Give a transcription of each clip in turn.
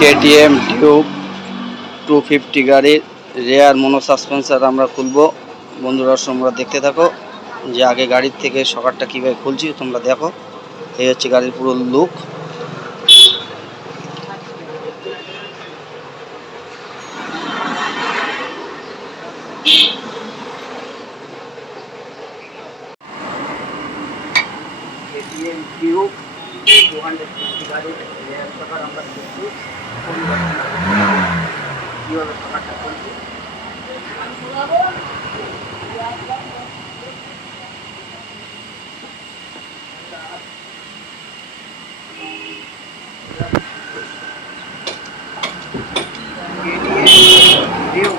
KTM Duke 250 গাড়ির rare মনো সাসপেন্সার আমরা খুলবো। বন্ধুরা তোমরা দেখতে থাকো যে আগে গাড়ির থেকে শকারটা কীভাবে খুলছি তোমরা দেখো। এই হচ্ছে গাড়ির পুরো লুক। KTM Duke 250 গাড়ির রেয়ার শকার আমরা খুলছি। কীভাবে শকারটা খুলছি Duke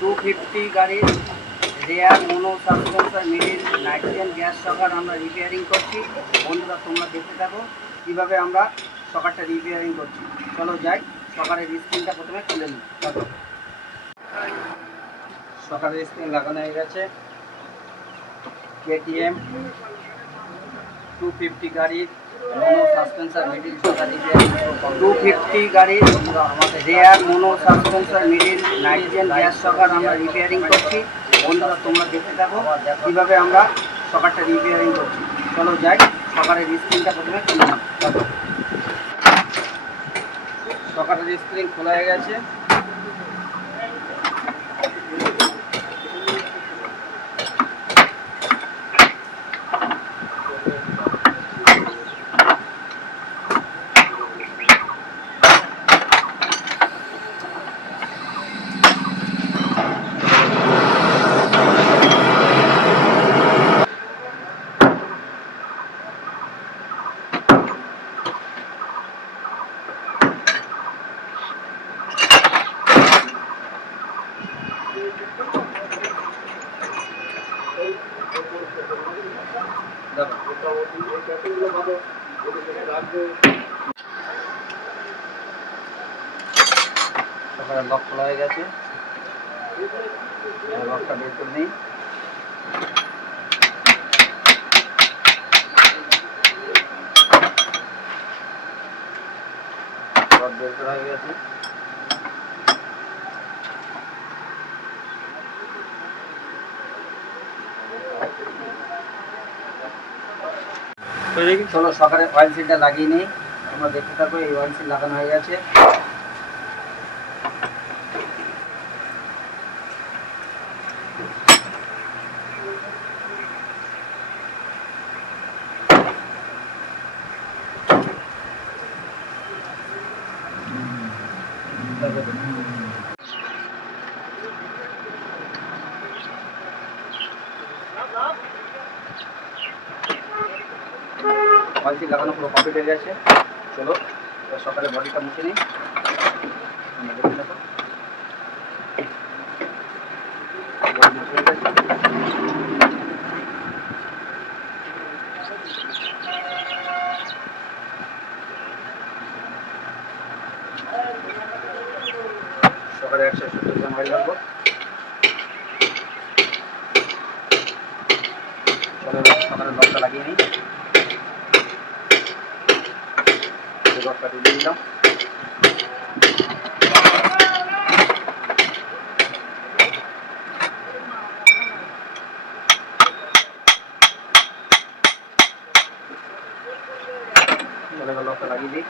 250 গাড়ির রেয়ার মনো সাসপেন্সার মিডিল নাইট্রোজেন গ্যাস শকার আমরা রিপেয়ারিং করছি। বন্ধুরা তোমরা দেখতে থাকো কীভাবে আমরা শকারটা রিপেয়ারিং করছি। চলো যাই, শকারের স্ক্রিনটা প্রথমে খুলে নিই। শকারের স্ক্রিন লাগানো হয়ে গেছে। KTM 250 গাড়ির মনো সাসপেন্সার মিডিল শকার রিপেয়ারিং 250 গাড়ির রেয়ার মনো সাসপেন্সার মিডিল নাইট্রোজেন গ্যাস শকার আমরা রিপেয়ারিং করছি। বন্ধুরা তোমরা দেখতে থাকো কীভাবে আমরা শকারটা রিপেয়ারিং করছি। চলো যাই, শকারের স্ক্রিনটা প্রথমে খুলে নিই। শকারের স্ক্রিন খোলা হয়ে গেছে। শকারের লক খোলা হয়ে গেছে। লকটা বের করে নিই। লক বের করা হয়ে গেছে। চলো শকারের অয়েল সিলটা লাগিয়ে নিই। তোমরা দেখতে থাকো, এই অয়েল সিল লাগানো হয়ে গেছে। অয়েল সিল লাগানো পুরো কমপ্লিট হয়ে গেছে। চলো শকারের বডিটা মুছে নিই। সকালে 170 গ্রাম অয়েল লাগবো। সকালে লকটা লাগিয়ে নিই। লকটা দিয়ে দিলাম। লকটা লাগিয়ে দিই।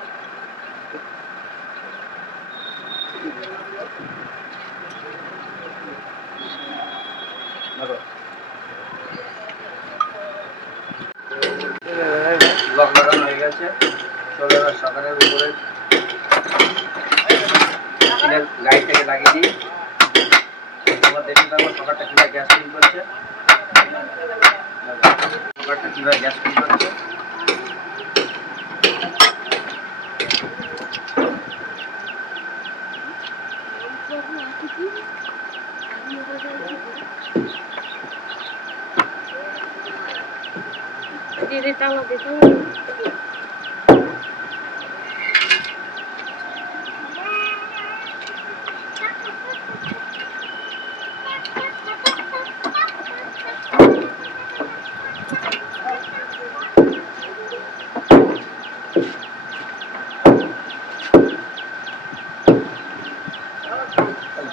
লক লাগানো হয়ে গেছে। চলো এবার সকালের উপরে লাইটটাকে লাগিয়ে দিই। তোমরা দেখতে থাকো সকালটা কীভাবে গ্যাস ফিল করছে। সকালটা কীভাবে গ্যাস ফিল করছে।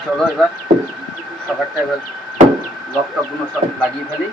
চলো এবার সকারটা এবার লকটকগুলো সব লাগিয়ে ফেলি।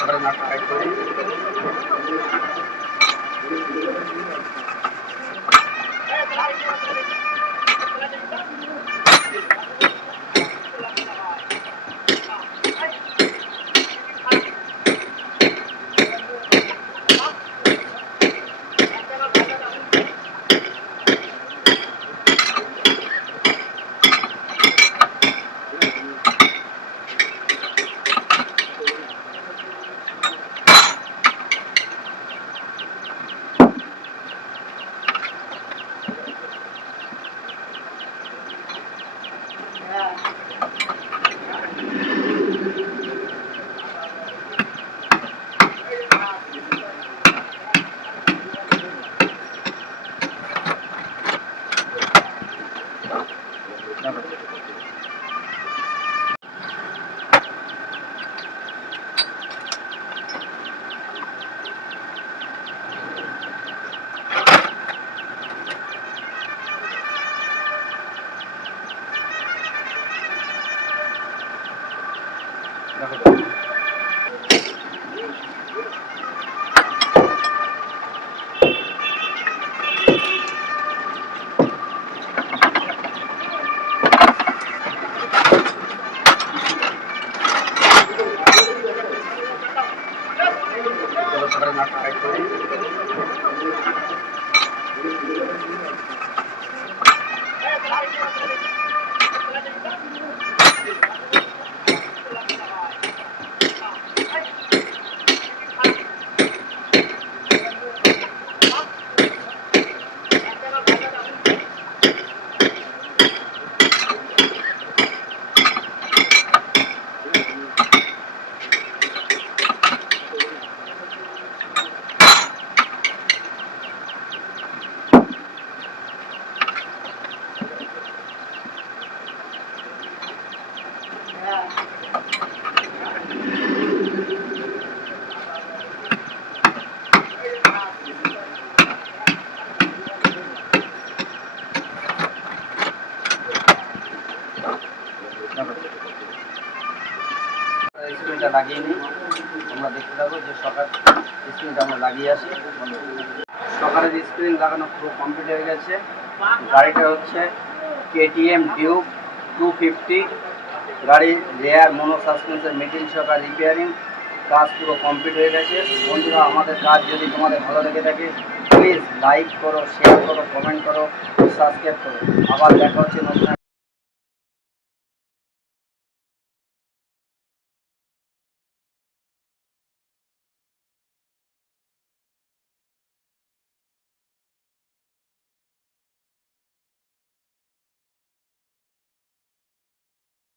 সকালে নাটটা টাইট করি। সকালে নাটটা টাইট করি। স্ক্রিনটা লাগিয়ে নিই। তোমরা দেখতে থাকো যে সকার স্ক্রিনটা আমরা লাগিয়ে আসি। সকারের স্ক্রিন লাগানো পুরো কমপ্লিট হয়ে গেছে। গাড়িটা হচ্ছে KTM Duke 250 গাড়ির রেয়ার মোনো সাসপেন্সের মিডিল সকার রিপেয়ারিং কাজ পুরো কমপ্লিট হয়ে গেছে। বন্ধুরা, আমাদের কাজ যদি তোমাদের ভালো লেগে থাকে প্লিজ লাইক করো, শেয়ার করো, কমেন্ট করো, সাবস্ক্রাইব করো। আবার দেখা হচ্ছে নতুন